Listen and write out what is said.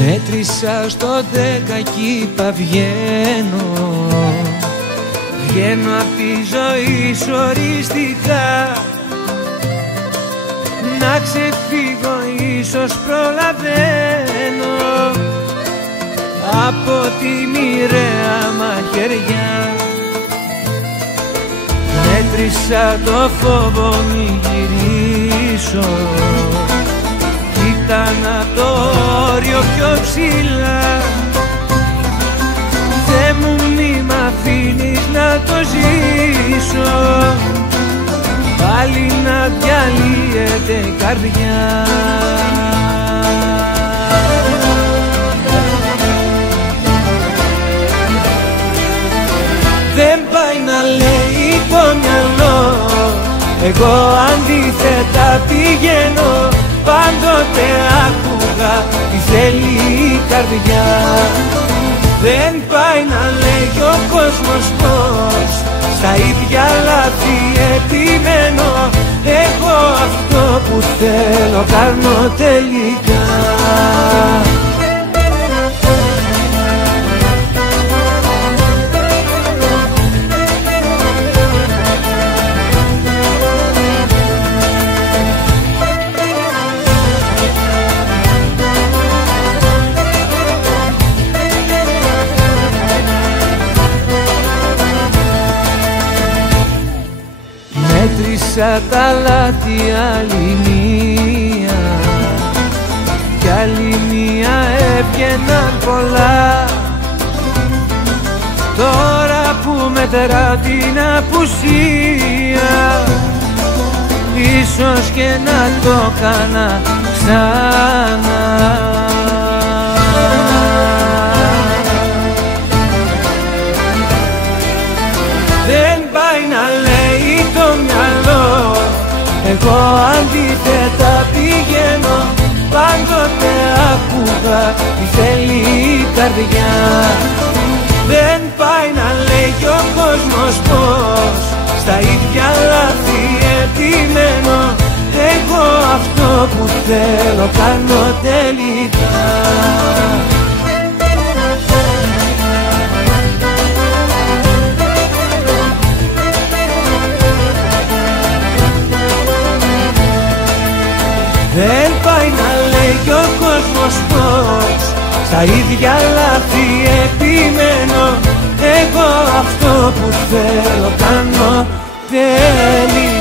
Μέτρησα στο 10 κι είπα βγαίνω. Βγαίνω απ' τη ζωή σου οριστικά. Να ξεφύγω ίσως προλαβαίνω από τη μοιραία μαχαιριά. Μέτρησα το φόβο μη γυρίσω. Ήταν απ' το όριο πιο ψηλά. Θεέ μου μη μ' αφήνεις να το ζήσω, πάλι να διαλύεται η καρδιά. Δεν πάει να λέει το μυαλό, εγώ αντίθετα πηγαίνω. Πάντοτε άκουγα τι θέλει η καρδιά. Δεν πάει να λέει ο κόσμος πως στα ίδια λάθη επιμένω. Εγώ αυτό που θέλω κάνω τελικά. Μέτρησα τα λάθη άλλη μία κι άλλη μία έβγαιναν πολλά. Τώρα που μετράω την απουσία, ίσως και να το κάνα ξανά. Δεν πάει να λέει το μυαλό, εγώ αντίθετα πηγαίνω. Πάντοτε άκουγα τι θέλει η καρδιά. Δεν πάει να λέει κι ο κόσμος πως στα ίδια λάθη επιμένω. Εγώ αυτό που θέλω κάνω τελικά. Δεν πάει να λέει κι ο κόσμος πως στα ίδια λάθη επιμένω. Εγώ αυτό που θέλω κάνω τελικά.